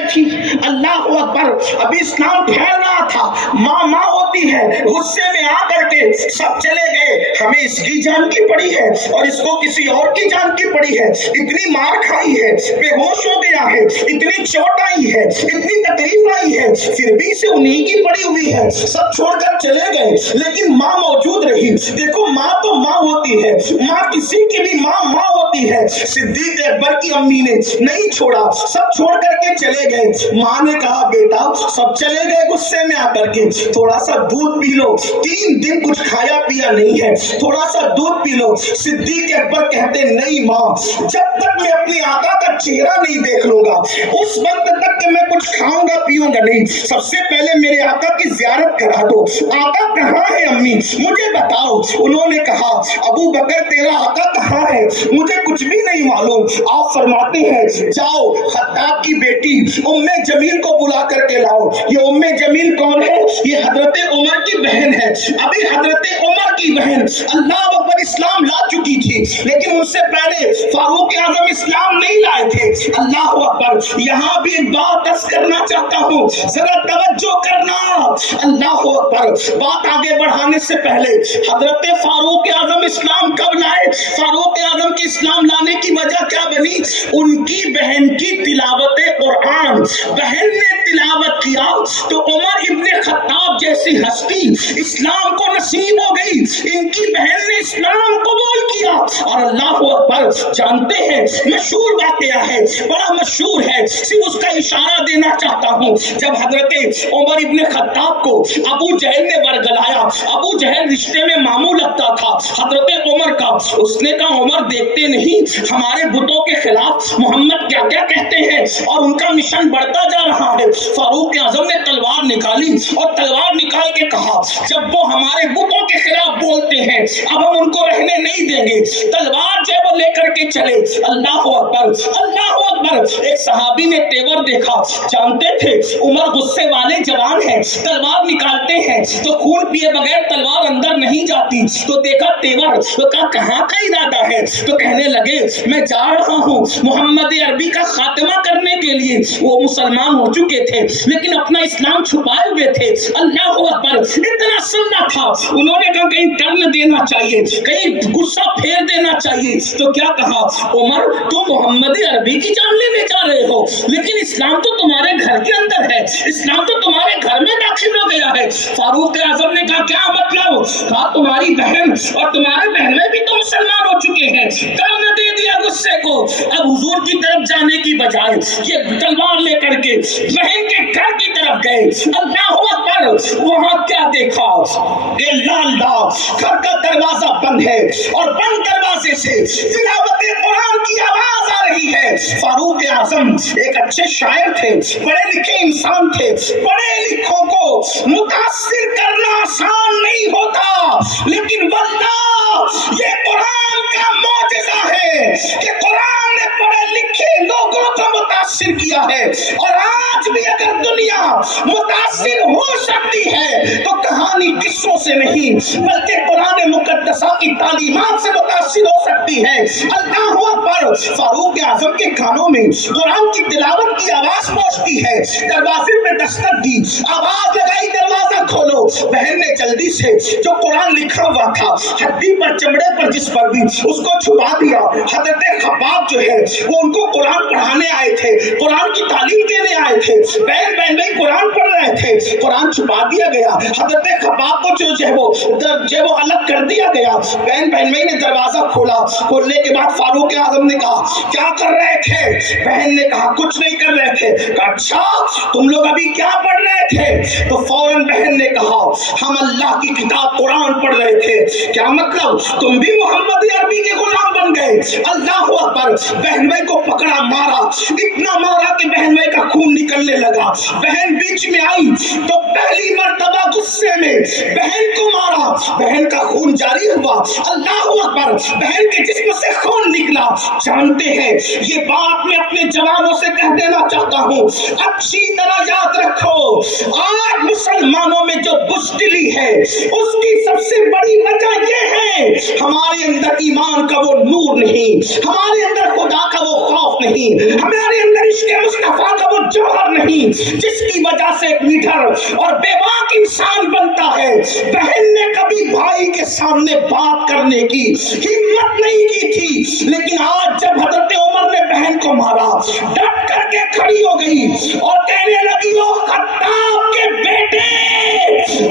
رہی تھی. اللہ اکبر. ابھی اسلام پھیل رہا تھا. ماں ہوتی ہے, غصے میں آ کر کے سب چلے گئے. ہمیں اس کی جان کی پڑی ہے اور اس کو کسی اور کی جان کی پڑی ہے. اتنی مار کھائی ہے, بے ہوش ہو گیا ہے, اتنی چوٹ آئی ہے, اتنی تکلیف آئی ہے, پھر بھی اسے انہیں کی پڑی ہوئی ہے. سب چھوڑ کر چلے گئے لیکن ماں موجود رہی. دیکھو ماں تو ماں ہوتی ہے, ماں کسی کی بھی ماں ہوتی ہے. صدیق اکبر کی امی نے نہیں چھوڑا, سب چھوڑ کر کے چلے گئے. ماں نے کہا بیٹا سب چلے گئے غصے میں آ کر کے, تھوڑا سا دودھ پی لو, 3 دن کچھ کھایا پیا نہیں ہے, تھوڑا سا دودھ پی لو. صدیق اکبر کہتے نہیں ماں, جب تک میں اپنی آقا کا چہرہ نہیں دیکھ لوں گا اس وقت تک کہ میں کچھ کھاؤں گا پیوں گا نہیں. سب سے پہلے میرے آقا کی زیارت کرا دو. آقا کہاں ہے امی مجھے بتاؤ. انہوں نے کہا ابو بکر تیرا آقا کہاں ہے مجھے کچھ بھی نہیں معلوم. آپ فرماتے ہیں جاؤ خطاب کی بیٹی ام جمیل کو بلا کر کے لاؤ. یہ ام جمیل کون ہے؟ یہ حضرت عمر کی بہن ہے. ابھی حضرت عمر کی بہن اللہ اکبر اسلام لا چکی تھی لیکن ان سے پہلے فاروق اعظم اسلام نہیں لائے تھے. اللہ اکبر. یہاں بھی ایک بات عرض کرنا چاہتا ہوں, ذرا توجہ کرنا. اللہ اکبر. بات آگے بڑھانے سے پہلے حضرت فاروق اعظم اسلام کب لائے؟ فاروق اعظم کی اسلام لانے کی وجہ کیا بنی؟ ان کی بہن کی تلاوت قرآن. بہن نے تلاوت کیا تو عمر ابن خطاب جیسی ہستی اسلام کو نصیب ہو گئی. ان کی بہن نے اسلام قبول کیا اور اللہ اکبر. جانتے ہیں مشہور واقعہ ہے, بڑا مشہور ہے, صرف اس کا اشارہ دینا چاہتا ہوں. جب حضرت عمر ابن خطاب کو ابو جہل نے ورگلایا, ابو جہل رشتے میں ماموں لگتا تھا حضرت عمر کا, اس نے کہا عمر دیکھتے نہیں ہمارے بتوں کے خلاف محمد کیا کیا کہتے ہیں اور ان کا مشن بڑھتا جا رہا ہے. فاروق اعظم نے تلوار نکالی اور تلوار نکال کے کہا جب وہ ہمارے بتوں کے خلاف بولتے ہیں اب ہم ان کو رہنے نہیں دیں گے. تلوار جو وہ لے کر کے چلے. اللہ اکبر اللہ اکبر. ایک صحابی نے تیور دیکھا, جانتے تھے عمر غصے والے جوان ہیں, تلوار نکالتے ہیں تو خون پیے بغیر تلوار اندر نہیں جاتی. تو دیکھا تیور, تو کہا کہاں کا ارادہ ہے؟ تو کہنے لگے میں جا رہا ہوں محمد عربی کا خاتمہ کرنے کے لیے. وہ مسلمان ہو چکے تھے لیکن اپنا اسلام چھپائے ہوئے تھے. اللہ اکبر. اتنا سننا تھا, انہوں نے کہا کہیں ڈر نہ دینا چاہیے, کہیں غصہ پھیر دینا چاہیے. تو کیا کہا عمر تم محمد عربی کی جان لینے جا رہے ہو لیکن اسلام تو تمہارے گھر کے اندر ہے, اسلام تو تمہارے گھر میں داخل ہو گیا ہے. فاروق اعظم نے کہا کیا مطلب؟ کہا تمہاری بہن اور تمہارے بہن میں بھی تو مسلمان ہو چکے ہیں. ڈر نہ دے دیا غصے کو. اب حضور کی طرف جانے کی بجائے یہ تلوار لے کر کے بہن کے گھر کی طرف گئے. اللہ اکبر. وہاں کیا دیکھا؟ گھر کا دروازہ بند ہے اور بند دروازے سے تلاوت قرآن کی آواز آ رہی ہے. فاروق اعظم ایک اچھے شاعر تھے, پڑھے لکھے انسان تھے. پڑھے لکھوں کو متاثر کرنا آسان نہیں ہوتا لیکن واللہ یہ قرآن کا معجزہ ہے کہ قرآن نے پڑھے لکھے لوگوں کو متاثر کیا ہے. اور آج بھی اگر دنیا متاثر ہو سکتی ہے تو کہانی قصوں سے نہیں بلکہ قرآن مقدسہ کی تعلیمات سے متاثر ہو سکتی ہے. اللہ اکبر. فاروق اعظم کے کانوں میں قرآن کی تلاوت کی آواز پہنچتی ہے. دروازے پہ دستک دی, آواز لگائی دروازہ کھولو. بہن نے جلدی سے جو قرآن لکھا ہوا تھا ہڈی پر چمڑے پر جس پر بھی اس کو چھپا دیا. حضرت خباب جو ہے وہ ان کو قرآن پڑھانے آئے تھے, قرآن کی تعلیم دینے آئے تھے. بہن بھائی قرآن پڑھ رہے تھے, قرآن چھپا دیا گیا. حضرت خباب کو جو ہے وہ الگ کر دیا گیا. بہن بھائی نے دروازہ کھولا. کھولنے کے بعد فاروق اعظم نے کہا کیا کر رہے تھے؟ بہن نے کہا کچھ نہیں کر رہے تھے. کہا اچھا تم لوگ ابھی کیا پڑھ رہے تھے؟ تو فوراً بہن نے کہا ہم اللہ کی کتاب قرآن پڑھ رہے تھے. کیا مطلب تم بھی محمد عربی کے غلام بن گئے؟ اللہ اکبر. بہن بھائی کو پکڑا, مارا, اتنا مارا کہ بہن بھائی کا خون نکلنے لگا. بہن بیچ میں آئی تو پہلی مرتبہ غصے میں بہن کو مارا, بہن کا خون جاری ہوا. اللہ اکبر. بہن کے جسم سے خون نکلا. جانتے ہیں یہ بات میں اپنے جوانوں سے کہہ دینا چاہتا ہوں, اچھی طرح یاد رکھو آج مسلمانوں میں جو بزدلی ہے اس کی سب سے بڑی وجہ یہ ہے ہمارے اندر ایمان کا وہ نور نہیں, ہمارے اندر خدا کا وہ خوف نہیں, ہمارے اندر عشق مصطفیٰ کا وہ जौहर नहीं जिसकी वजह से एक निडर और बेबाक इंसान बनता है। बहन ने कभी भाई के सामने बात करने की हिम्मत नहीं की थी, लेकिन आज जब हजरत उमर ने बहन को मारा, डट करके खड़ी हो गई और कहने लगी, ओ खत्ताब के बेटे,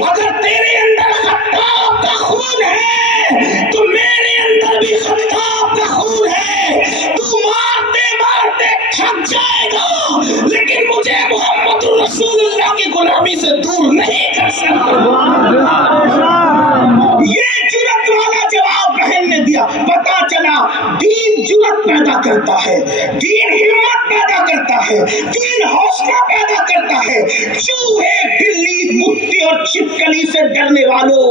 अगर तेरे अंदर खत्ताब का खून है तो मेरे अंदर भी खत्ताब का खून है। तू मारते मारते थक जाएगा, लेकिन मुझे मोहम्मद रसूलुल्लाह की गुलामी से दूर नहीं कर सकता। ये जुर्रत वाला जवाब बहन ने दिया। पता चला दीन जुर्रत पैदा करता है, दीन हिम्मत पैदा करता है, दीन हौसला पैदा करता है। चूहे, बिल्ली, कुत्ते और छिपकली से डरने वालों,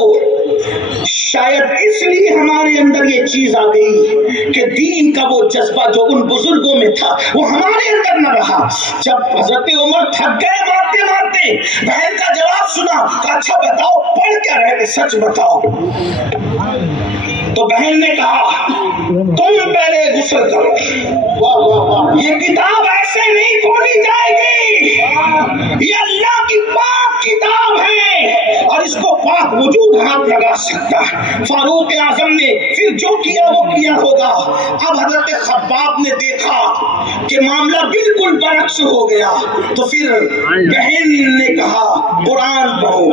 शायद इसलिए हमारे अंदर ये चीज आ गई कि दीन का वो जज्बा जो उन बुजुर्गों में था वो हमारे अंदर न रहा। जब हजरत उमर थक गए मारते मारते, बहन का जवाब सुना, कहा अच्छा बताओ पढ़ क्या रहे थे, सच बताओ। तो बहन ने कहा तुम पहले गुस्ल करो, ये किताब ऐसे नहीं खोली जाएगी, ये अल्लाह की पाक किताब है और इसको पाक वजूद हाथ लगा सकता है। फारूक आजम ने फिर जो किया वो किया होगा। अब हजरत खब्बाब ने देखा कि मामला बिल्कुल बरक्स हो गया, तो फिर बहन ने कहा कुरान पढ़ो,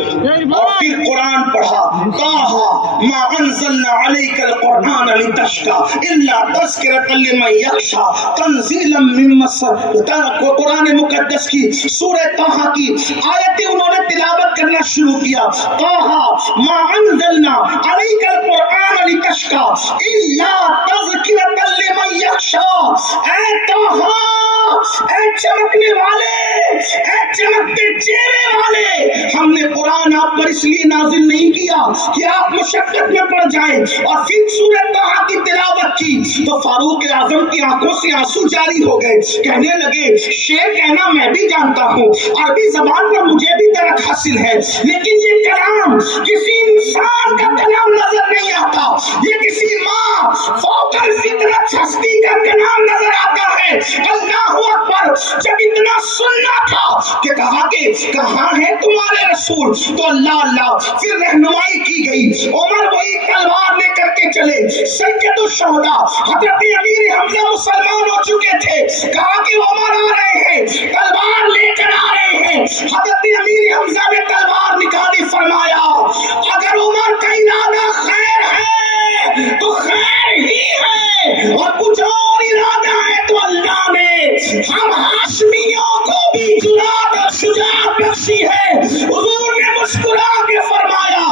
और फिर कुरान पढ़ा। ताहा मा अंज़लना अलैकल कुरान लितश्का इल्ला तज़किरतन लिमन यख्शा तंज़ीलन मिम्मा कुरान मुकद्दस की सूरह ताहा की आयतें उन्होंने तिलावत करना शुरू किया। ताहा मा अंज़लना अलैकल कुरान लितश्का इल्ला तज़किरतन लिमन यख्शा। ऐ ताहा, ऐ चमकने वाले, ऐ चमकते चेहरे वाले, हमने कुरान आप पर इसलिए नाजिल नहीं किया कि आप मुशक्कत में पड़ जाएं। और फिर सूरह ताहा की तिलावत की तो फारूक आजम की आंखों से आंसू जारी हो गए। कहने लगे शेर कहना मैं भी जानता हूँ, अरबी जबान पर मुझे भी दरक हासिल है, लेकिन ये कलाम किसी इंसान का कलाम नजर नहीं आता, ये किसी माँ फौकल फितरत हस्ती का कलाम नजर आता है। अल्लाहु अकबर। जब इतना सुनना था कि कहा कि कहाँ है तुम्हारे रसूल, तो अल्लाह अल्लाह फिर रहनुमाई की गई। उमर वही तलवार लेकर के चले, सैयदुल शुहदा हजरत अमीर हमजा मुसलमान हो चुके थे। कहा कि उमर आ रहे हैं, तलवार लेकर आ रहे हैं। हजरत अमीर हमजा ने तलवार निकाली, फरमाया अगर उमर का इरादा खैर है तो खैर ही है, और कुछ और इरादा है तो अल्लाह ने हम हाशमियों को भी जुरात और शुजाअत बख्शी है। हुजूर ने मुस्कुरा के फरमाया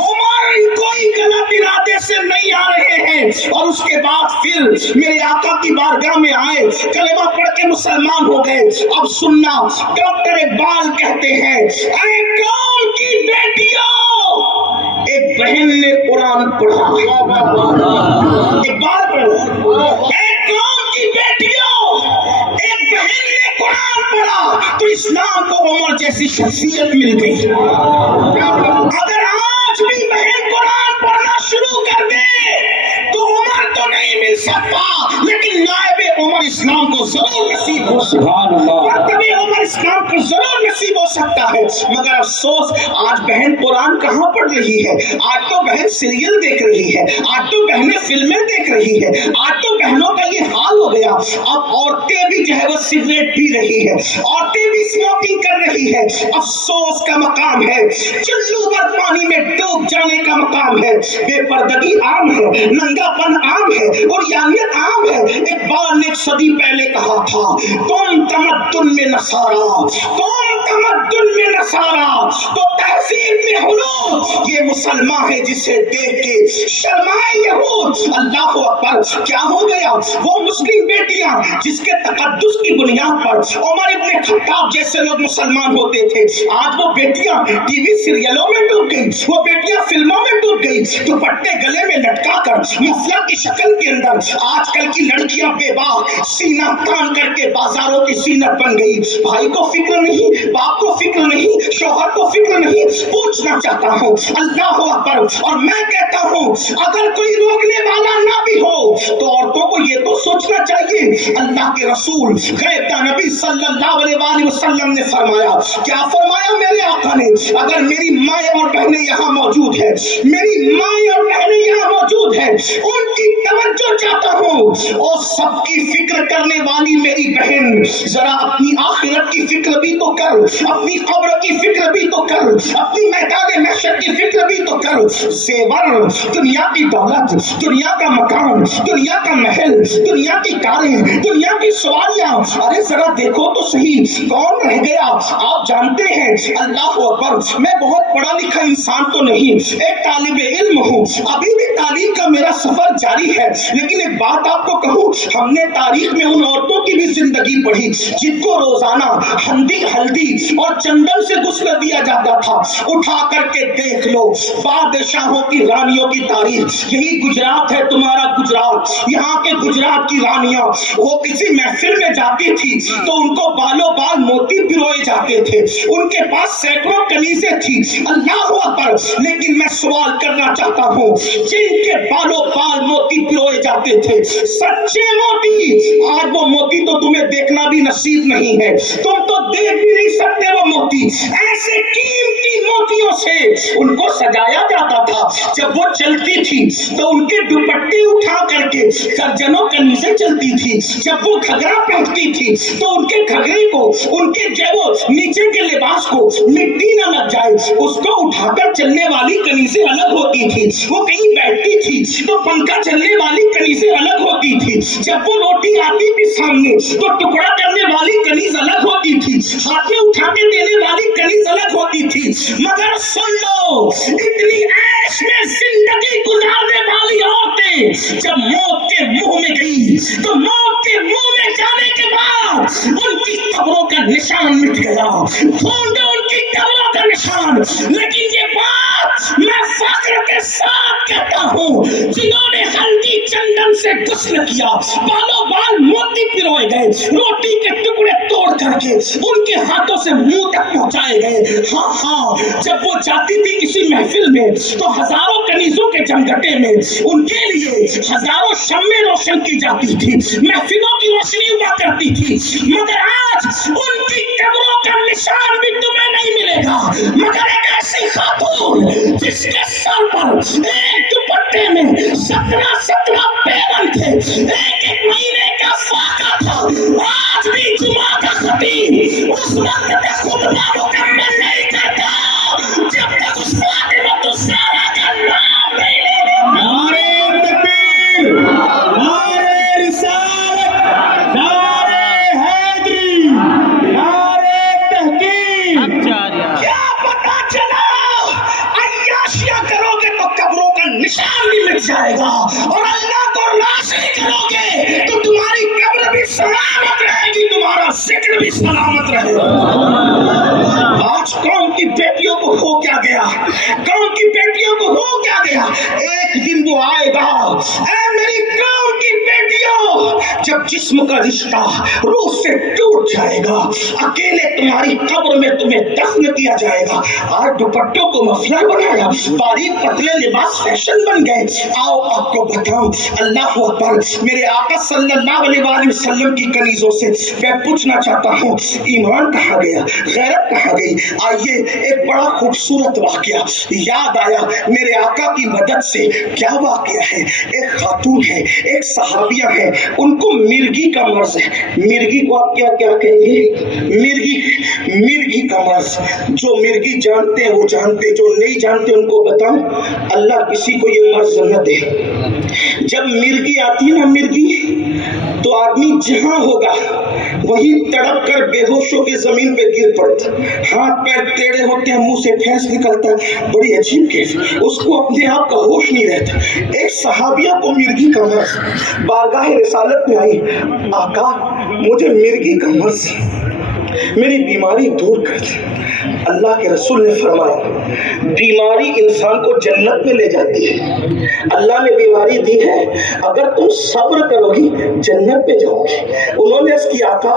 उमर कोई गलत इरादे से नहीं आ रहे हैं। और उसके बाद फिर मेरे आका की बारगाह में आए, कलेमा पढ़ के मुसलमान हो गए। अब सुनना, डॉक्टर इकबाल कहते हैं ऐ कौम की बेटियों, एक बहन ने कुरान पढ़ा। इकबाल पढ़ो, ऐ कौम की बेटियों, एक बहन ने कुरान पढ़ा तो इस्लाम को उमर जैसी शख्सियत मिल गई। अगर आज भी बहन कुरान पढ़ना शुरू कर दे तो उमर तो नहीं मिल सकता, लेकिन नायबे उमर इस्लाम को जरूर नसीब हो सकता है, उमर इस्लाम को जरूर नसीब हो सकता है। मगर अफसोस आज बहन कुरान कहाँ पढ़ रही है? आज तो बहन सीरियल देख रही है, आज तो बहनें फिल्में देख रही है, आज तो बहनों का ये हाल हो गया। अब औरतें भी जो है वो सिगरेट पी रही है, औरतें भी स्मोकिंग कर रही है। अफसोस का मकाम है, चुल्लू भर पानी में डूब जाने का मकाम है। बेपर्दगी आम है, नंगापन आम है, और यानियत आम है। इकबाल ने एक सदी पहले कहा था तुम तमद्दुन में नसारा, तुम तमद्दुन में नसारा तो तहजीब में हुनूर, ये मुसलमान है जिसे देख के शर्माए यहूद। अल्लाह अकबर। क्या हो गया? वो मुस्लिम बेटियां जिसके तकद्दुस की बुनियाद पर उमर इब्न खत्ताब जैसे लोग मुसलमान होते थे, आज वो बेटियां टीवी सीरियलों में डूब गई, वो बेटियां फिल्मों में डूब गई, दुपट्टे गले में लटका कर मफलर की शक्ल के अंदर आजकल की लड़कियां बेबाक सीना तान करके बाजारों की सीनत बन गई। भाई को फिक्र नहीं, बाप को फिक्र नहीं, शौहर को फिक्र नहीं, पूछना चाहता हूँ। अल्लाह अकबर। और मैं कहता हूँ अगर कोई रोकने वाला ना भी हो तो औरतों को ये तो सोचना चाहिए, अल्लाह के रसूल गैब नबी सल्लल्लाहु अलैहि वसल्लम ने फरमाया, क्या फरमाया मेरे आका ने, अगर मेरी माँ और बहनें यहाँ मौजूद है, मेरी माँ और बहनें यहाँ मौजूद है, उनकी तवज्जो चाहता हूँ और सबकी फिक्र करने वाली मेरी बहन, जरा अपनी आखिरत की फिक्र भी तो कर, अपनी कब्र की फिक्र भी तो कर, अपनी मैदान महशर की फिक्र भी तो कर। जेवर, दुनिया की दौलत, दुनिया का मकान, दुनिया का महल, दुनिया की कारें, दुनिया की सवारियां, अरे जरा देखो तो सही कौन रह गया। आप जानते हैं, अल्लाह अकबर, मैं बहुत पढ़ा लिखा इंसान तो नहीं, एक तालिबे इल्म हूँ, अभी भी तालीम का मेरा सफर जारी है, लेकिन एक बात आपको कहूँ, हमने तारीख में उन औरतों की भी जिंदगी पढ़ी जिनको रोजाना हल्दी और चंदन से गुस्ल दिया जाता था। उठा करके देख लो बादशाहों की रानियों की तारीख, यही गुजरात है तुम्हारा गुजरात, यहाँ के गुजरात की रानियां, वो किसी महफिल में जाती थी तो उनको बालों बाल मोती पिरोए जाते थे, उनके पास सैकड़ों कनीजें थी। अल्लाह अकबर। लेकिन मैं सवाल करना चाहता हूँ, जिनके बालों बाल मोती पिरोए जाते थे, सच्चे मोती, आज वो मोती तो तुम्हें देखना भी नसीब नहीं है, तुम तो देख भी नहीं सकते वो मोती, ऐसे कीमती मोतियों से उनको सजाया जाता था। जब वो चलती थी तो उनके दुपट्टे उठा करके दर्जनों कनीजें चलती थी, जब वो घघरा पहनती थी तो उनके घघरे को, उनके जो नीचे के लिबास को मिट्टी न लग जाए, उसको उठाकर चलने वाली कनीजें अलग होती थी। वो कहीं बैठती थी तो पंखा चलने वाली कनीजें अलग होती थी, जब वो रोटी आती थी सामने तो टुकड़ा करने वाली कनीज अलग होती थी, हाथ में उठा के देने वाली कनीज अलग होती थी। मगर सुन लो, इतनी ऐश में जिंदगी गुजारने वाली औरतें जब मौत के मुंह में गई तो मौत के मुंह में जाने के बाद उनकी कब्रों का निशान मिट गया, ढूंढो उनकी कब्रों का निशान। लेकिन ये बात मैं फख्र के साथ कहता हूँ, जिन्होंने हल्दी चंदन से गुस्ल किया, बालों बाल मोती पिरोए गए, रोटी के टुकड़े तोड़ करके उनके हाथों से मुंह तक पहुंचाए गए। हाँ, जब वो जाती थी किसी महफिल में तो हजारों कनीजों के जमघटे में उनके लिए हजारों शम्में रोशन की जाती थी, महफिलों की रोशनी हुआ करती थी। मगर आज उनकी कब्रों का निशान भी तुम्हें नहीं मिलेगा, मगर एक ऐसी खातून जिसके सर पर एक दुपट्टे में 17 पैबंद थे, एक महीने का फाका था, आज भी जुमा का खतीब उस वक्त तक खुतबा मुकम्मल नहीं करता जब तक उस फातिमा ज़हरा का नाम नहीं ले लेता। नारे तकबीर, नारे रिसालत, नारे हैदरी, नारे तहकीक। क्या पता चला, अय्याशियां करोगे तो कब्रों का निशान भी मिट जाएगा, और अल्लाह को राज़ी करोगे तो तुम्हारी कब्र भी सलामत रहेगी, तुम्हारा जिक्र भी सलामत रहेगा। आज कौम की बेटियों को हो क्या गया, कौम की बेटियों को हो क्या गया, एक दिन वो आएगा, ऐ मेरी कौम की बेटियों, जब जिस्म का रिश्ता रूह से टूट जाएगा, अकेले तुम्हारी कब्र में तुम्हें दफन किया जाएगा। आज दुपट्टों को मफलर बनाया, बारीक पतले लिबास फैशन बन गए। आओ आपको बताऊं, अल्लाह अकबर, मेरे आका सल्लल्लाहु अलैहि वसल्लम की कनीजों से मैं पूछना चाहता हूँ, ईमान कहाँ गया, गैरत कहाँ गई। आइए, एक बड़ा खूबसूरत वाकया याद आया मेरे आका की मदद से। क्या वाकया है, एक खातून है, एक सहाबिया है, उनको मिर्गी का मर्ज है। मिर्गी को आप क्या क्या कहेंगे, मिर्गी का मर्ज। जो मिर्गी जानते हैं वो जानते, जो नहीं जानते उनको बताऊं, अल्लाह किसी को ये मर्ज न दे। जब मिर्गी आती है ना, मिर्गी, तो आदमी जहां होगा वही तड़प कर बेहोश होकर जमीन पे गिर पड़ता, हाथ पैर टेढ़े होते हैं, मुंह से फेंस निकलता है, बड़ी अजीब केस, उसको अपने आप का होश नहीं रहता। एक सहाबिया को मिर्गी का मर्ज, बारगाह रिसालत में आई, आका मुझे मिर्गी का मर्ज। میری بیماری دور کر دے۔ اللہ کے رسول نے فرمایا بیماری انسان کو جنت میں لے جاتی ہے۔ اللہ نے بیماری دی ہے، اگر تم صبر کرو گی جنت پہ جاؤ گی۔ انہوں نے اس کی آقا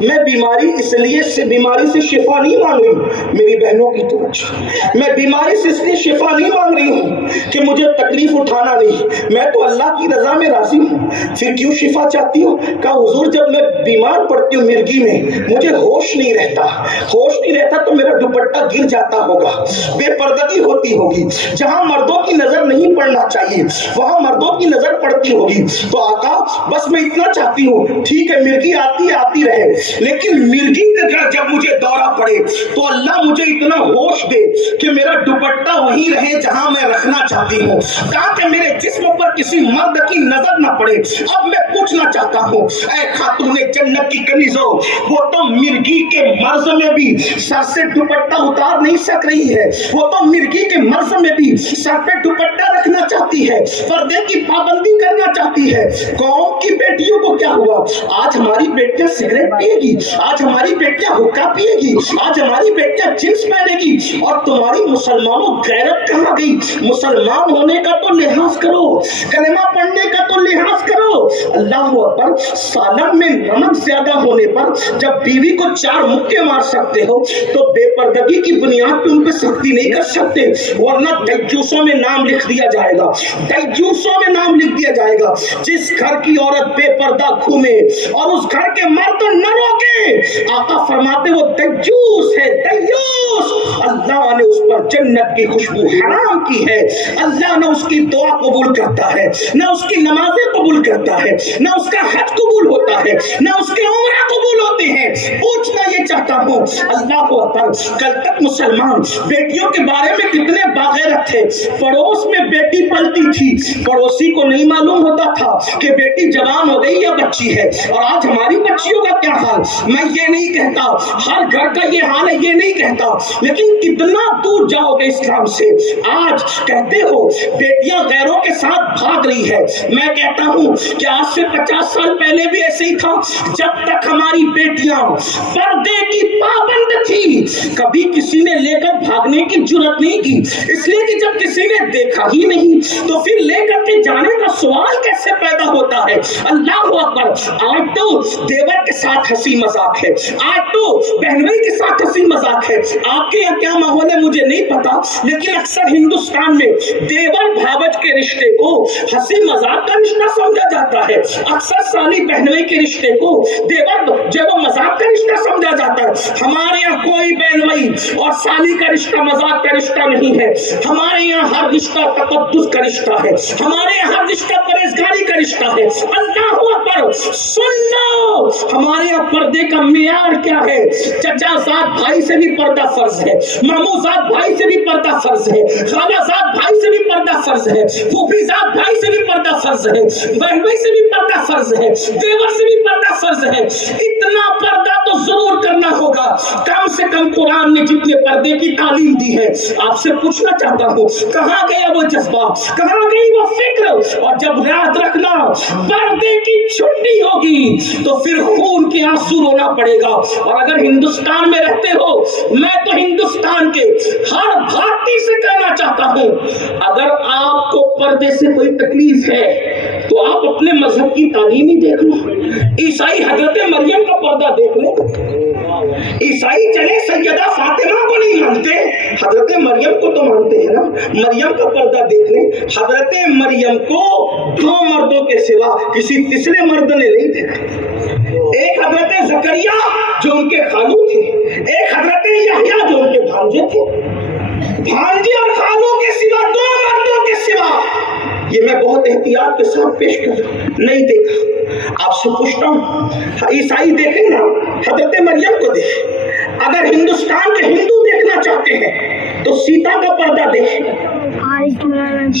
میں بیماری اس لیے بیماری سے شفا نہیں مانگ رہی ہوں، میری بہنوں کی توجہ، میں بیماری سے اس لیے شفا نہیں مانگ رہی ہوں کہ مجھے تکلیف اٹھانا نہیں، میں تو اللہ کی رضا میں راضی ہوں۔ پھر کیوں شفا چاہتی ہو؟ کہا حضور جب میں بیمار پڑتی ہوں مرگی میں مجھے ہوش نہیں رہتا تو میرا دوپٹہ گر جاتا ہوگا، بے پردگی ہوتی ہوگی، جہاں مردوں کی نظر نہیں پڑنا چاہیے وہاں مردوں کی نظر پڑتی ہوگی، تو آقا بس میں اتنا چاہتی ہوں، ٹھیک ہے مرگی آتی رہے، لیکن مرگی کا جب مجھے دورہ پڑے تو اللہ مجھے اتنا ہوش دے کہ میرا دوپٹہ وہیں رہے جہاں میں رکھنا چاہتی ہوں، تاکہ میرے جسم پر کسی مرد کی نظر نہ پڑے۔ اب میں پوچھنا چاہتا ہوں اے خاتون جنت کی کنیزوں، وہ تو مرگی کے مرض میں بھی سر سے دوپٹہ اتار نہیں سک رہی ہے، وہ تو مرگی کے مرض میں بھی سر پہ دوپٹہ رکھنا چاہتی ہے، پردے کی پابندی کرنا چاہتی ہے۔ قوم کی بیٹیوں کو کیا ہوا؟ آج ہماری بیٹیاں سگریٹ پیے گی، آج ہماری بیٹیاں حقہ پیے گی، آج ہماری بیٹیاں جنس پہنے گی، اور تمہاری مسلمانوں غیرت کہاں گئی؟ مسلمان ہونے کا تو لحاظ کرو، کلمہ پڑھنے کا تو لحاظ کرو۔ اللہ اکبر، سالن میں نمک زیادہ ہونے پر جب بیوی کو 4 مکے مار سکتے ہو تو بے پردگی کی بنیاد پہ ان پہ سختی نہیں کر سکتے، ورنہ دیجوسوں میں نام لکھ دیا جائے گا، دیجوسوں میں نام لکھ دیا جائے گا۔ جس گھر کی عورت بے پردہ گھومے اور اس گھر کے مرد نہ روکے، آقا فرماتے وہ دیجوس ہے، دیوس۔ اللہ نے اس پر جنت کی خوشبو حرام کی ہے، اللہ نہ اس کی دعا قبول کرتا ہے، نہ اس کی نمازیں قبول کرتا ہے، نہ اس کا حج قبول ہوتا ہے، نہ اس کے عمرہ قبول ہوتے ہیں۔ پوچھنا یہ چاہتا ہوں اللہ کو اپر، کل تک مسلمان بیٹیوں کے بارے میں کتنے باغیرت تھے، پڑوس میں بیٹی پلتی تھی، پڑوسی کو نہیں معلوم ہوتا تھا کہ بیٹی جوان ہو گئی یا بچی ہے، اور آج ہماری بچیوں کا کیا حال؟ میں یہ نہیں کہتا ہر گھر کا یہ حال ہے، یہ نہیں کہتا، لیکن کتنا دور جاؤ گے اسلام سے۔ آج کہتے ہو بیٹیاں غیروں کے ساتھ بھاگ رہی ہے، میں کہتا ہوں کہ آج سے 50 سال پہلے بھی ایسے ہی تھا، جب تک ہماری بیٹیاں پردے کی پابند تھی کبھی کسی نے لے کر بھاگنے کی جرات نہیں کی، اس لیے کہ جب کسی نے دیکھا ہی نہیں تو پھر لے کر کے جانے کا سوال کیسے پیدا ہوتا ہے؟ اللہ اکبر، آج تو دیور کے ساتھ ہنسی مذاق ہے، آج تو بہنوئی کے ساتھ ہنسی مذاق ہے۔ آپ کے یہاں کیا ماحول ہے مجھے نہیں پتا، لیکن اکثر ہندوستان میں دیور بھاوج کے رشتے کو ہنسی مذاق کا رشتہ سمجھا جاتا ہے، اکثر سالی بہنوئی کے رشتے کو دیور جب مذاق کا رشتہ سمجھا جاتا ہے۔ ہمارے یہاں کوئی بہنوئی اور سالی کا رشتہ مذاق کا رشتہ نہیں ہے، ہمارے یہاں ہر رشتہ تقدس کا رشتہ ہے، ہمارے یہاں ہر رشتہ پرہیزگاری کا رشتہ ہے۔ اللہ اکبر، سن لو ہمارے یہاں پردے کا معیار کیا ہے؟ چچا زاد بھائی سے بھی پردہ فرض ہے، ماموں زاد بھائی سے بھی پردہ فرض ہے، خالہ زاد بھائی سے بھی پردہ فرض ہے، پھوپھی زاد بھائی سے بھی پردہ فرض ہے، بہنوئی سے بھی پردہ فرض ہے، دیور سے بھی پردہ فرض ہے۔ اتنا پردہ تو ضرور کرنا ہوگا، کم سے کم قرآن نے جتنے پردے کی تعلیم دی ہے۔ آپ سے پوچھنا چاہتا ہوں کہاں گیا وہ جذبہ، کہاں گئی وہ فکر؟ اور جب یاد رکھنا پردے کی چھٹی ہوگی تو پھر خون کے آنسو رونا پڑے گا۔ اور اگر ہندوستان میں رہتے ہو، میں تو ہندوستان کے ہر بھارتی سے کہنا چاہتا ہوں اگر آپ کو پردے سے کوئی تکلیف ہے تو آپ اپنے مذہب کی تعلیم ہی دیکھ لو۔ عیسائی حضرت مریم کا پردہ دیکھ لو، عیسائی چلے سیدہ فاطمہ کو نہیں مانتے، حضرت مریم کو تو مانتے ہیں نا، مریم کا پردہ دیکھ لیں، حضرت مریم کو 2 مردوں کے سوا کسی تیسرے مرد نے نہیں دیکھا، ایک حضرت زکریا جو ان کے خالو تھے، ایک حضرت یحییٰ جو ان کے بھانجے تھے، بھانجے اور خالو کے سوا 2 مردوں کے سوا، یہ میں بہت احتیاط کے ساتھ پیش کر رہا ہوں، نہیں دیکھا۔ آپ سے پوچھتا ہوں عیسائی دیکھیں نا، حضرت مریم کو دیکھیں، اگر ہندوستان کے ہندو دیکھنا چاہتے ہیں تو سیتا کا پردہ دیکھیں،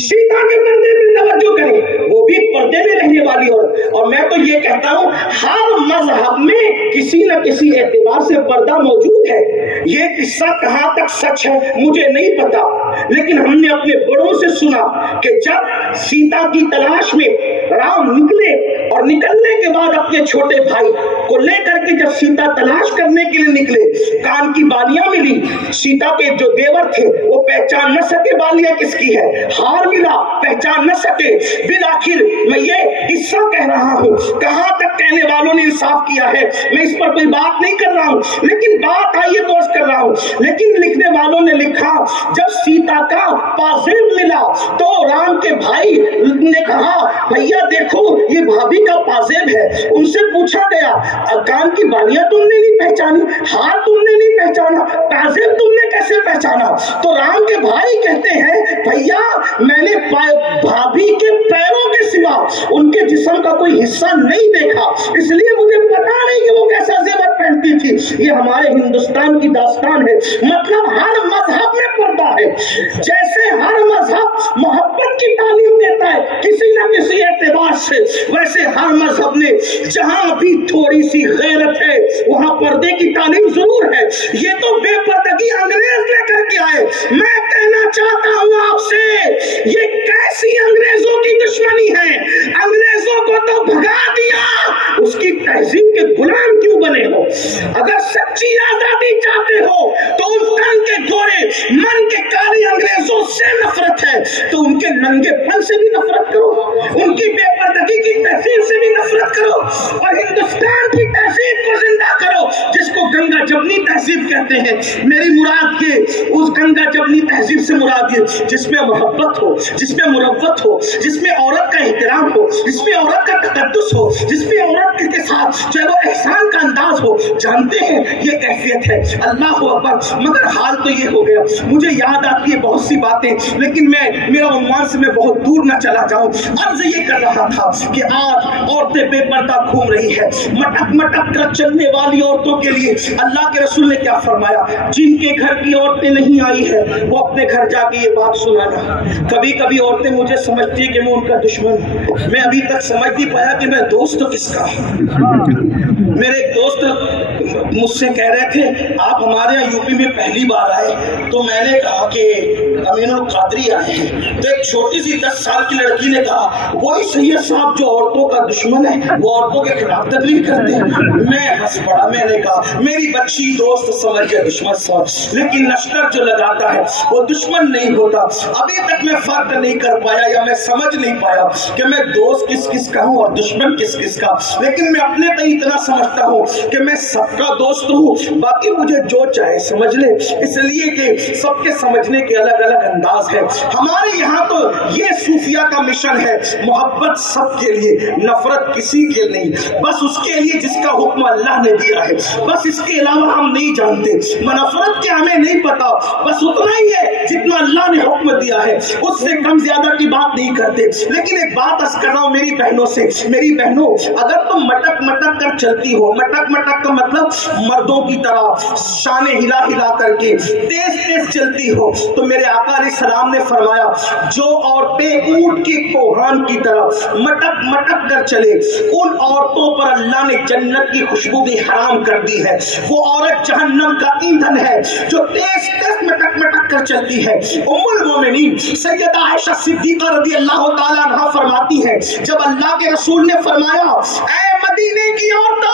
سیتا کے پردے پہ توجہ کریں، وہ بھی پردے میں رہنے والی عورت۔ اور میں تو یہ کہتا ہوں ہر مذہب میں کسی نہ کسی اعتبار سے پردہ موجود موجود ہے. یہ قصہ کہاں تک سچ ہے مجھے نہیں پتا، لیکن ہم نے اپنے بڑوں سے سنا کہ جب سیتا کی تلاش میں رام نکلے اور نکلنے کے بعد اپنے چھوٹے بھائی کو لے کر کے جب سیتا تلاش کرنے کے لیے نکلے، کان کی بالیاں ملی. سیتا کے جو دیور تھے وہ پہچان نہ سکے بالیاں کس کی ہے. ہار ملا، پہچان نہ سکے. بالآخر میں یہ قصہ کہہ رہا ہوں، کہاں تک کہنے والوں نے انصاف کیا ہے میں اس پر کوئی بات نہیں کر رہا ہوں، لیکن بات آئیے تو عرض کر رہا ہوں. لیکن لکھنے والوں نے لکھا جب سیتا کا پازیب ملا تو رام کے بھائی نے کہا بھیا دیکھو یہ بھابھی کا پازیب ہے. ان سے پوچھا گیا کان کی بالیاں تم نے نہیں پہچانی، ہار تم نے نہیں پہچانا، پازیب تم نے کیسے پہچانا؟ تو رام کے بھائی کہتے ہیں بھیا میں نے بھابھی کے پیروں کے سوا ان کے جسم کا کوئی حصہ نہیں دیکھا، اس لیے مجھے پتا نہیں کہ وہ کیسا زیور پہنتی تھی. یہ ہمارے ہندوستان کی داستان ہے. مطلب ہر مذہب میں پردہ ہے. جیسے ہر مذہب محبت کی تعلیم دیتا ہے کسی نہ کسی اعتبار سے، ویسے ہر مذہب نے جہاں بھی تھوڑی سی غیرت ہے وہاں پردے کی تعلیم ضرور ہے. یہ تو بے پردگی انگریز لے کر کے آئے. میں کہنا چاہتا ہوں آپ سے یہ کیسی انگریزوں کی دشمنی ہے؟ انگریزوں کو تو بھگا دیا، اس کی تہذیب کے غلام کیوں بنے ہو؟ اگر سچی آزادی چاہتے ہو تو ان تن کے گورے من کے کالے انگریزوں سے نفرت ہے تو ان کے ننگے پن سے بھی نفرت کرو، ان کی بے پردگی کی تہذیب سے بھی نفرت کرو اور ہندوستان کی تہذیب کو زندہ کرو جس کو گنگا جمنی تہذیب کہتے ہیں. میری مراد یہ اس گنگا جمنی تہذیب سے مراد یہ جس میں محبت ہو، جس میں مروت ہو، جس میں عورت کا احترام ہو، جس میں عورت کا تقدس ہو، جس میں عورت کے ساتھ جو ہے وہ احسان کا انداز ہو. جانتے ہیں یہ کیفیت ہے. اللہ اکبر. مگر حال تو یہ ہو گیا، مجھے یاد آتی ہے بہت سی باتیں، لیکن میرا عنوان سے میں بہت دور نہ چلا جاؤں. عرض یہ کر رہا تھا کہ آج عورتیں بے پردہ گھوم رہی ہے. مٹک مٹک کر چلنے والی عورتوں کے لیے اللہ کے رسول نے کیا فرمایا؟ جن کے گھر کی عورتیں نہیں آئی ہے وہ اپنے گھر جا کے یہ بات سنانا. کبھی کبھی عورتیں مجھے سمجھتی کہ میں ان کا دشمن ہوں. میں ابھی تک سمجھ نہیں پایا کہ میں دوست کس کا. میرے ایک دوست مجھ سے کہہ رہے تھے آپ ہمارے یہاں یوپی میں پہلی بار آئے، تو میں نے کہا کہ امین القادری آئے ہیں. تو ایک چھوٹی سی 10 سال کی لڑکی نے کہا وہی سید صاحب جو عورتوں کا دشمن ہے، وہ عورتوں کے خلاف تقریر کرتے ہیں. میں ہنس پڑا. میں نے کہا میری بچی دوست سمجھ کے دشمن سمجھ، لیکن نشتر جو لگاتا ہے وہ دشمن نہیں ہوتا. ابھی تک میں فرق نہیں کر پایا یا میں سمجھ نہیں پایا کہ میں دوست کس کس کا ہوں اور دشمن کس کس کا. لیکن میں اپنے تئیں اتنا سمجھتا ہوں کہ میں سب کا دوست ہوں، باقی مجھے جو چاہے سمجھ لے، اس لیے کہ سب کے سمجھنے کے الگ الگ انداز ہے. ہمارے یہاں تو یہ صوفیہ کا مشن ہے، محبت سب کے لیے، نفرت کسی کے نہیں، بس اس کے لیے جس کا حکم اللہ نے دیا ہے، بس اس کے علاوہ ہم نہیں جانتے. نفرت کے ہمیں نہیں پتا، بس اتنا ہی ہے جتنا اللہ نے حکم دیا ہے، اس سے کم زیادہ کی بات نہیں کرتے. لیکن ایک بات عرض کر رہا ہوں میری بہنوں سے، میری بہنوں اگر تم مٹک مٹک کر چلتی ہو، مٹک مٹک کا مطلب مردوں کی طرح شانے ہلا ہلا کر کے تیز تیز چلتی ہو، تو میرے آقا علیہ السلام نے فرمایا جو عورتیں اونٹ کی کوہان کی طرح مٹک مٹک کر چلے ان عورتوں پر اللہ نے جنت کی خوشبو بھی حرام کر دی ہے. وہ عورت جہنم کا ایندھن ہے جو تیز تیز مٹک مٹک کر چلتی ہے. ام المومنین سیدہ عائشہ صدیقہ رضی اللہ تعالیٰ عنہا فرماتی ہے جب اللہ کے رسول نے فرمایا اے مدینے کی عورتوں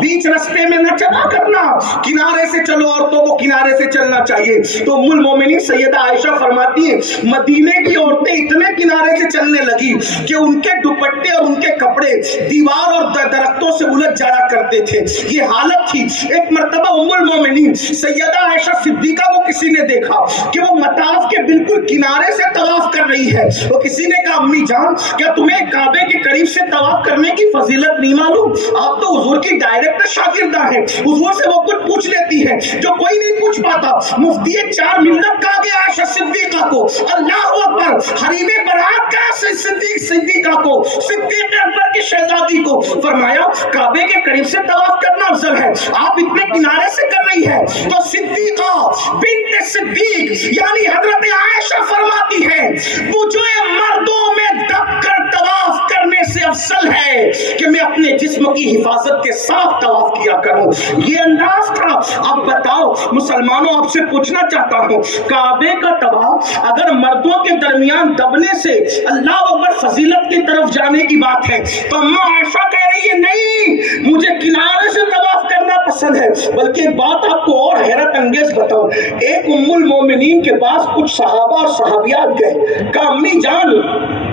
بیچ رستے میں نہ چلا کرنا، کنارے سے چلو، عورتوں کو کنارے سے چلنا چاہیے، تو ام المومنین سیدہ عائشہ فرماتی ہے مدینے کی عورتیں اتنے کنارے سے چلنے لگی کہ ان کے دوپٹے اور ان کے کپڑے دیوار اور درختوں سے الجھ جایا کرتے تھے. یہ حالت تھی. ایک مرتبہ ام المومنین سیدہ عائشہ صدیقہ کو کسی نے دیکھا کہ وہ مطاف کے بالکل کنارے سے طواف کر رہی ہے. تو کسی نے کہا امی جان کیا تمہیں کعبے کے قریب سے طواف کرنے کی فضیلت نہیں معلوم؟ آپ تو حضور کی ڈائریکٹ شاگردہ ہیں، حضور سے وہ کچھ پوچھ لیتی ہے جو کوئی نہیں پوچھ پاتا. مفتی 4 ملت کہا گیا عائشہ صدیقہ کو. اللہ اکبر. حریم برات کا صدیقہ کو، صدیق اکبر کی شہزادی کو فرمایا کعبے کے قریب سے طواف کرنا افضل ہے، آپ اتنے کنارے سے کر رہی ہے. تو صدیقہ بنت صدیق یعنی حضرت عائشہ فرماتی ہے مجھے مردوں میں دب کر طواف کرنے سے افضل ہے کہ میں اپنے جسم کی حفاظت کے ساتھ طواف کیا کروں. یہ انداز تھا. اب अब बताओ मुसलमानों, आपसे पूछना चाहता हूँ, काबे का तवाफ अगर मर्दों के दरमियान दबने से अल्लाह अकबर फजीलत की तरफ जाने की बात है, तो अम्मा आयशा कह रही है नहीं, मुझे किनारे से तवाफ करना पसंद है। बल्कि एक बात आपको और हैरत अंगेज बताऊं, एक उम्मुल मोमिनीन के पास कुछ सहाबा और सहाबियात गए, कहा अम्मी जान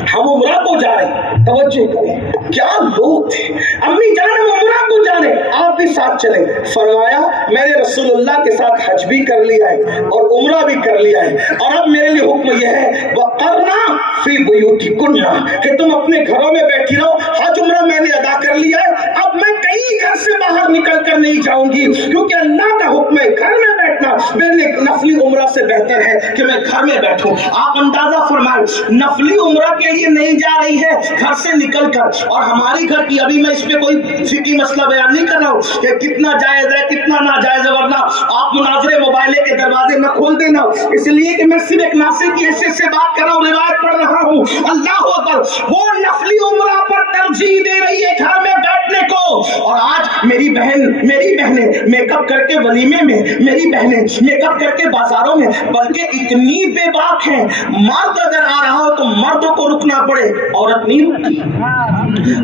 हम उम्रा को जा रहे हैं। तवज्जो करें, क्या लोग थे। अम्मी जान हम उम्रा को जा रहे हैं, आप भी साथ चलें। फरमाया मैंने रसूलुल्लाह के साथ हज भी कर लिया है और उम्रा भी कर लिया है, और अब मेरे लिए हुक्म यह है वक़रना फी बुयूतिकुन्ना, कि तुम अपने घरों में बैठी रहो। हज उम्रा मैंने अदा कर लिया है, अब मैं कहीं घर से बाहर निकल कर नहीं जाऊंगी, क्योंकि अल्लाह का हुक्म है घर में बैठना मेरे लिए नफली उम्रा से बेहतर है कि मैं घर में बैठूं। आप अंदाजा फरमाएं, नफली उम्रा के लिए नहीं जा रही है घर से निकल कर। और हमारी घर की, अभी मैं इस पे कोई फिकी मसला बयान नहीं कर रहा हूँ कि कितना जायज है कितना नाजायज है, वरना आप मुनाजरे मोबाइल के दरवाजे न खोल देना, इसलिए कि मैं सिर्फ एक नासिर की हैसियत से बात कर रहा हूँ, रिवायत पढ़ रहा हूँ। अल्लाह अकबर, वो नफली उम्रा पर तरजीह दे रही है घर में बैठने को। और आज मेरी बहनें मेकअप करके वलीमे में, मेरी बहनें मेकअप करके बाजारों में, बल्कि इतनी बेबाक हैं, मर्द अगर आ रहा हो तो मर्दों को रुकना पड़े, औरत नहीं रुकती,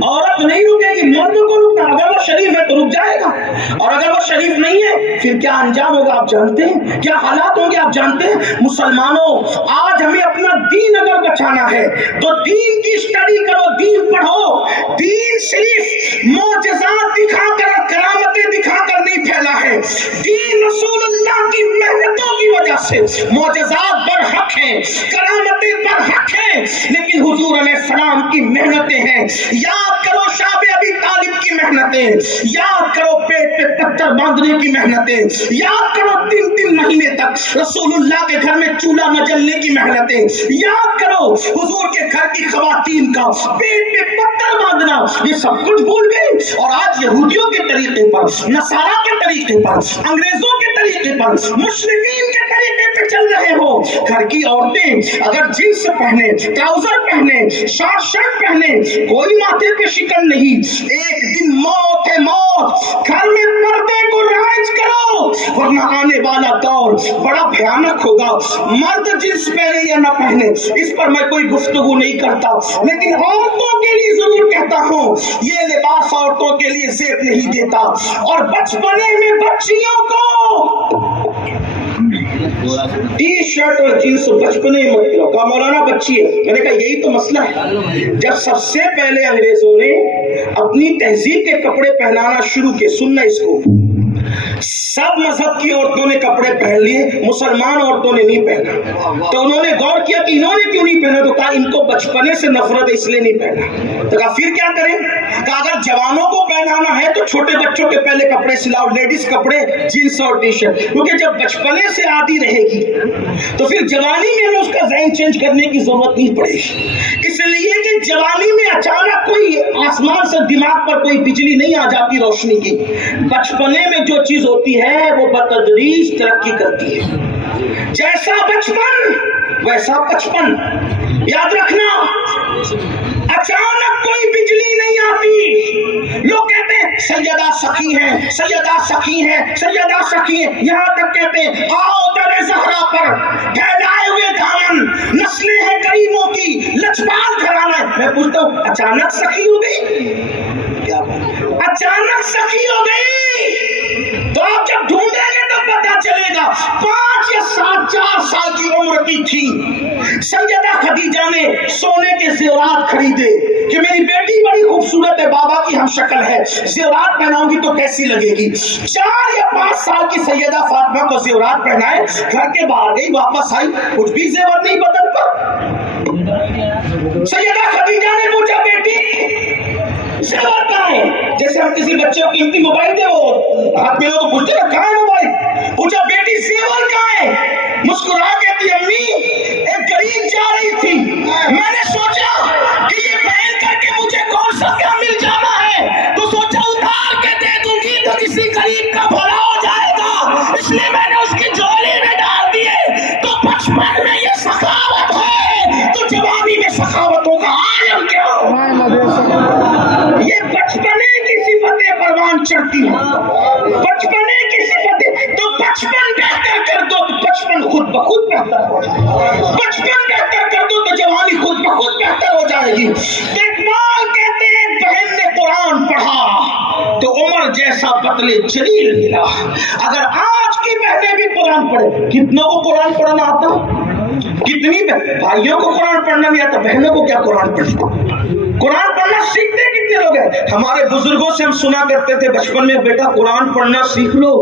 औरत नहीं रुकेगी, मर्द को रुकना। अगर वो शरीफ है तो रुक जाएगा, और अगर वो शरीफ नहीं है फिर क्या अंजाम होगा आप जानते हैं, क्या हालात होंगे आप जानते हैं। मुसलमानों, आज हमें अपना दीन अगर बचाना है तो दीन की स्टडी करो, दीन पढ़ो। दीन सिर्फ मोजज़ात दिखाकर, करामतें दिखाकर नहीं फैला है, दीन रसूलुल्लाह की मेहनतों की वजह से मोजज़ात बरहक हैं, करामतें बरहक हैं, लेकिन हुजूर अलैहिस्सलाम की मेहनतें हैं। याद करो शाबे अबी तालिब की मेहनतें, याद करो पेट पे पत्थर बांधने की मेहनतें, याद करो 3-3 महीने तक रसूलुल्लाह के घर में चूल्हा न जलने की मेहनतें, याद करो हुजूर के घर की खवातीन का पेट पे पत्थर बांधना, ये सब कुछ भूल गए। और आज यहूदियों के तरीके पर, नसारा के तरीके पर, अंग्रेजों के तरीके पर, मुश्रिकीन के तरीके पे चल रहे हो। घर की औरतें अगर जींस पहने, ट्राउजर पहने, शॉर्ट शर्ट पहने, कोई माथे पे शिकन नहीं, एक दिन मौत है मौत। घर में पर्दे को राइज करो, वरना आने वाला दौर बड़ा भयानक होगा। मर्द जींस पहने या न पहने, इस पर मैं कोई गुफ्तगू नहीं करता, लेकिन औरतों के लिए जरूर कहता हूँ, ये लिबास औरतों के लिए ज़ेब नहीं देता। और बचपने में बच्चियों को टी शर्ट और जींस बचपने में मत लो, कहा मौलाना बच्ची है। मैंने कहा यही तो मसला है। जब सबसे पहले अंग्रेजों ने अपनी तहजीब के कपड़े पहनाना शुरू किए, सुनना इसको, सब मजहब की औरतों ने कपड़े पहन लिए, मुसलमान औरतों ने नहीं पहना। तो उन्होंने गौर किया कि इन्होंने क्यों नहीं पहना, तो कहा इनको बचपने से नफरत है इसलिए नहीं पहना। तो कहा फिर क्या करें, कहा अगर जवानों को पहनाना है तो छोटे बच्चों के पहले कपड़े सिलाओ, लेडीज कपड़े जींस और टी शर्ट, क्योंकि जब बचपने से आदी रहेगी तो फिर जवानी में हमें उसका ज़हन चेंज करने की जरूरत नहीं पड़ेगी। इसलिए कि जवानी में अचानक कोई आसमान से दिमाग पर कोई बिजली नहीं आ जाती रोशनी की, बचपने में जो चीज होती है वो बतदरीज तरक्की करती है। जैसा बचपन वैसा बचपन, याद रखना। अचानक कोई बिजली नहीं आती। लोग कहते हैं सैयदा सखी है, सैयदा सखी है, सैयदा सखी है, यहाँ तक कहते हैं आओ दरे ज़हरा पर फैलाए हुए दामन, नस्लें हैं करीमों की, लजपाल घराना है। मैं पूछता हूँ अचानक सखी हो गई, क्या अचानक सखी हो गई? तो आप जब ढूंढेंगे तो पता चलेगा 5 या 7, 4 साल की उम्र की थी सैयदा खदीजा ने सोने के ज़ेवरात खरीदे कि मेरी बेटी बड़ी खूबसूरत है, बाबा की हम शक्ल है, ज़ेवरात पहनाऊंगी तो कैसी लगेगी। 4 या 5 साल की सैयदा फातिमा को ज़ेवरात पहनाए, घर के बाहर गई, वापस आई, कुछ भी ज़ेवर नहीं बदन पर। सैयदा खदीजा ने पूछा बेटी ज़ेवर कहाँ है? जैसे हम किसी बच्चे को कीमती मोबाइल दे, वो हाथ में लो तो पूछते ना कहाँ है मोबाइल, पूछा बेटी ज़ेवर कहाँ है? मुस्कुरा कहती अम्मी एक गरीब जा रही थी, मैंने सोचा कि ये पहन करके मुझे कौन सा क्या मिल जाना है, तो सोचा उतार के दे दूंगी तो किसी गरीब का भला हो जाएगा, इसलिए मैंने उसकी झोली में डाल दिए। तो बचपन में ये सखावत है तो जवानी में सखावत होगा आलम क्या हो। ये बचपने की सिफतें परवान चढ़ती हैं, बचपने की सिफतें। तो खुद ब खुद बेहतर हो जाए। बचपन बेहतर कर दो तो जवानी खुद ब खुद बेहतर हो जाएगी। इकबाल कहते हैं बहन ने कुरान पढ़ा तो उमर जैसा बतले जलील मिला। अगर आज की बहनें भी कुरान पढ़े, कितनों को कुरान पढ़ना आता? कितनी भाइयों को कुरान पढ़ना नहीं आता, बहनों को क्या कुरान पढ़ना? कुरान पढ़ना सीखते कितने लोग हैं? हमारे बुजुर्गों से हम सुना करते थे बचपन में, बेटा कुरान पढ़ना सीख लो,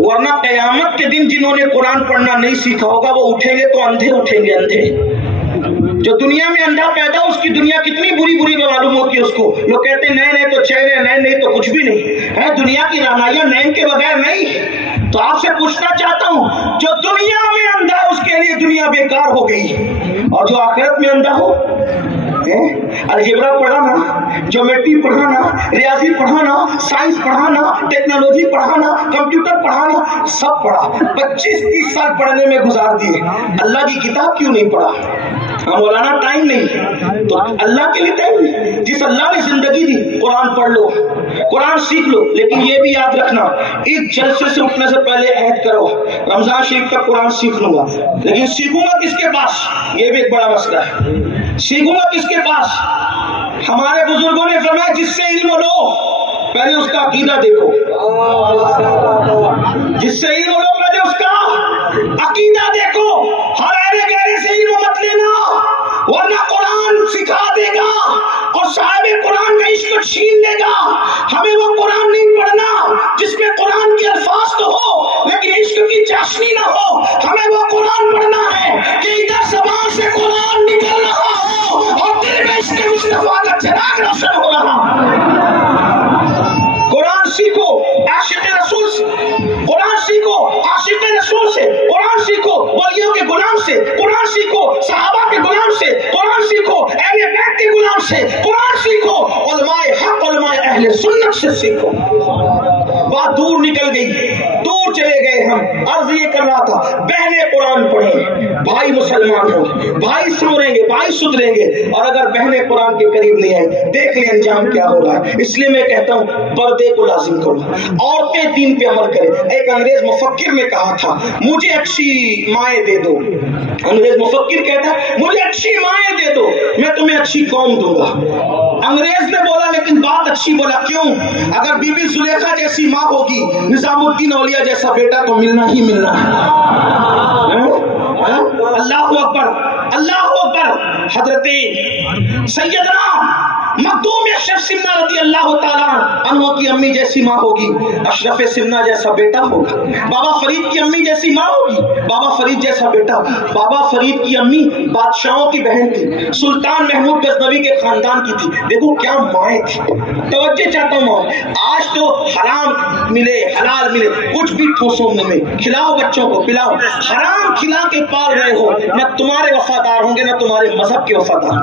वरना कयामत के दिन जिन्होंने कुरान पढ़ना नहीं सीखा होगा वो उठेंगे तो अंधे उठेंगे, अंधे। जो दुनिया में अंधा पैदा उसकी दुनिया कितनी बुरी बुरी मालूम होती है उसको। लोग कहते हैं नए नए तो चेहरे, नए नए तो कुछ भी नहीं है, दुनिया की रानाइयां नैन के बगैर नहीं। तो आपसे पूछना चाहता हूं, जो दुनिया में अंधा है उसके लिए दुनिया बेकार हो गई, और जो आखिरत में अंधा हो, अलजेब्रा पढ़ाना, ज्योमेट्री पढ़ाना, रियाजी पढ़ाना, साइंस पढ़ाना, टेक्नोलॉजी पढ़ाना, कंप्यूटर पढ़ाना, सब पढ़ा, 25-30 साल पढ़ने में गुजार दिए। अल्लाह की किताब क्यों नहीं पढ़ा? मौलाना टाइम नहीं, तो अल्लाह के लिए टाइम नहीं। जिस अल्लाह ने जिंदगी दी, कुरान पढ़ लो, कुरान सीख लो। लेकिन ये भी याद रखना, इस जलसे से उठने से पहले ऐद करो रमजान शरीफ तक कुरान सीख लूंगा। लेकिन सीखूंगा किसके पास? ये भी एक बड़ा मसला है। सीखूंगा किसके पास? हमारे बुजुर्गों ने फरमाया जिससे इल्म लो पहले उसका अकीदा देखो, जिससे इल्म लो पहले उसका अकीदा देखो। हर अरे गहरे से इल्म मत लेना, वरना कुरान सिखा देगा और साहिब कुरान का इश्क छीन लेगा। हमें वो कुरान नहीं पढ़ना जिसमें कुरान के अल्फाज तो हो लेकिन इश्क की चाशनी ना हो। हमें वो कुरान पढ़ना है कि इधर ज़बान से कुरान निकल रहा हो और दिल में इश्क मुस्तफा का चिराग रोशन हो रहा हो। कुरान सीखो आशिक रसूल से, कुरान सीखो आशिक रसूल से, कुरान सीखो वलियों के गुलाम से, कुरान सीखो सहाबा के गुलाम से, कुरान सीखो अहले बैत के गुलाम से, कुरान सीखो उलमाए हक उलमाए अहले सुन्नत से सीखो। बात दूर निकल गई, दूर चले गए हम। अर्ज ये कर रहा था, बहने कुरान पढ़े, भाई मुसलमान हो, भाई सुधरेंगे, भाई सुधरेंगे। और अगर बहने कुरान के करीब नहीं आई, देख ले अंजाम क्या हो रहा है। इसलिए मैं कहता हूँ पर्दे को लाजिम करो, औरतें दीन पे अमल करें। एक अंग्रेज मुफक्किर ने कहा था, मुझे अच्छी माएँ दे दो। अंग्रेज मुफक्किर कहता है मुझे अच्छी माएँ दे दो, मैं तुम्हें अच्छी कौम दूंगा। अंग्रेज ने बोला लेकिन बात अच्छी, बोला क्यों? अगर बीबी जुलेखा जैसी माँ होगी, निजामुद्दीन औलिया जैसा बेटा तो मिलना ही मिलना है। अल्लाहु अकबर, अल्लाहु अकबर। हजरते सैयदना मखदूम अशरफ सिमना रज़ी अल्लाह ताला अन्हु की अम्मी जैसी माँ होगी, अशरफ सिमना जैसा बेटा होगा। बाबा फरीद की अम्मी जैसी माँ होगी, बाबा फरीद जैसा बेटा। बाबा फरीद की अम्मी बादशाहों की बहन थी, सुल्तान महमूद गजनवी के खानदान की थी। देखो क्या माएँ थी। तवज्जो चाहता हूँ, आज तो हराम मिले हलाल मिले कुछ भी ठोसो में खिलाओ, बच्चों को पिलाओ। हराम खिला के पाल रहे हो, न तुम्हारे वफादार होंगे न तुम्हारे मजहब के वफादार।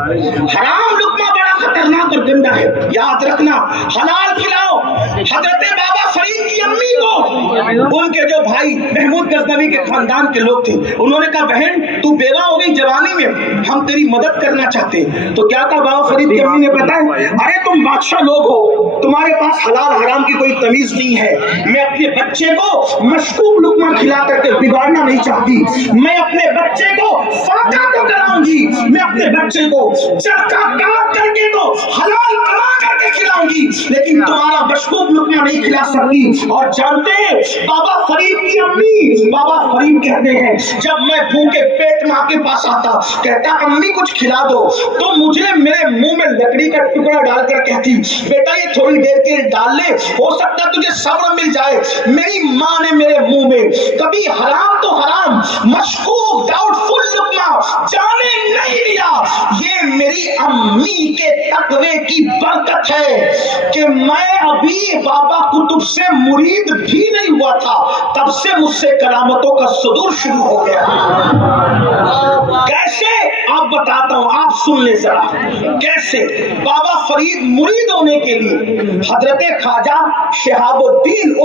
हराम लुक़मा बड़ा खतरनाक और गंदा है, याद रखना। हलाल खिलाओ। हजरत बाबा फरीद की अम्मी को उनके जो भाई महमूद गजनवी के खानदान के लोग थे, उन्होंने कहा बहन तू बेवा हो गई जवानी में, हम तेरी मदद करना चाहते। तो क्या था बाबा फरीद की अम्मी ने बताया, अरे तुम बादशाह लोग हो, तुम्हारे पास हलाल हराम की कोई तमीज नहीं है। मैं अपने बच्चे को मशकूक लुक़मा खिला करके बिगाड़ना नहीं चाहती, मैं अपने बच्चे को फाका तो कराऊंगी, मैं अपने बच्चे को चरखा काट करके तो हलाल कमा करके खिलाऊंगी, लेकिन तुम्हारा मशकूक लुक़मा नहीं खिला सकती। और जानते हैं बाबा फरीद की अम्मी, बाबा फरीद कहते हैं जब मैं भूखे पेट माँ के पास आता, कहता अम्मी कुछ खिला दो, तो मुझे मेरे मुंह में लकड़ी का टुकड़ा डालकर कहती बेटा ये थोड़ी देर के डाल ले, हो सकता तुझे सब्र मिल जाए। मेरी माँ ने मेरे मुंह में कभी हराम तो हराम, मशकूक डाउटफुल लुक़मा जाने नहीं दिया। ये मेरी अम्मी के तकवे की बरकत है कि मैं अभी बाबा कुतुब से मुरीद भी नहीं हुआ था, तब से मुझसे करामतों का सुदूर शुरू हो गया। कैसे आप बताता हूं, आप सुन ले जरा। कैसे बाबा फरीद मुरीद होने के लिए हजरत ख्वाजा शहाबुद्दीन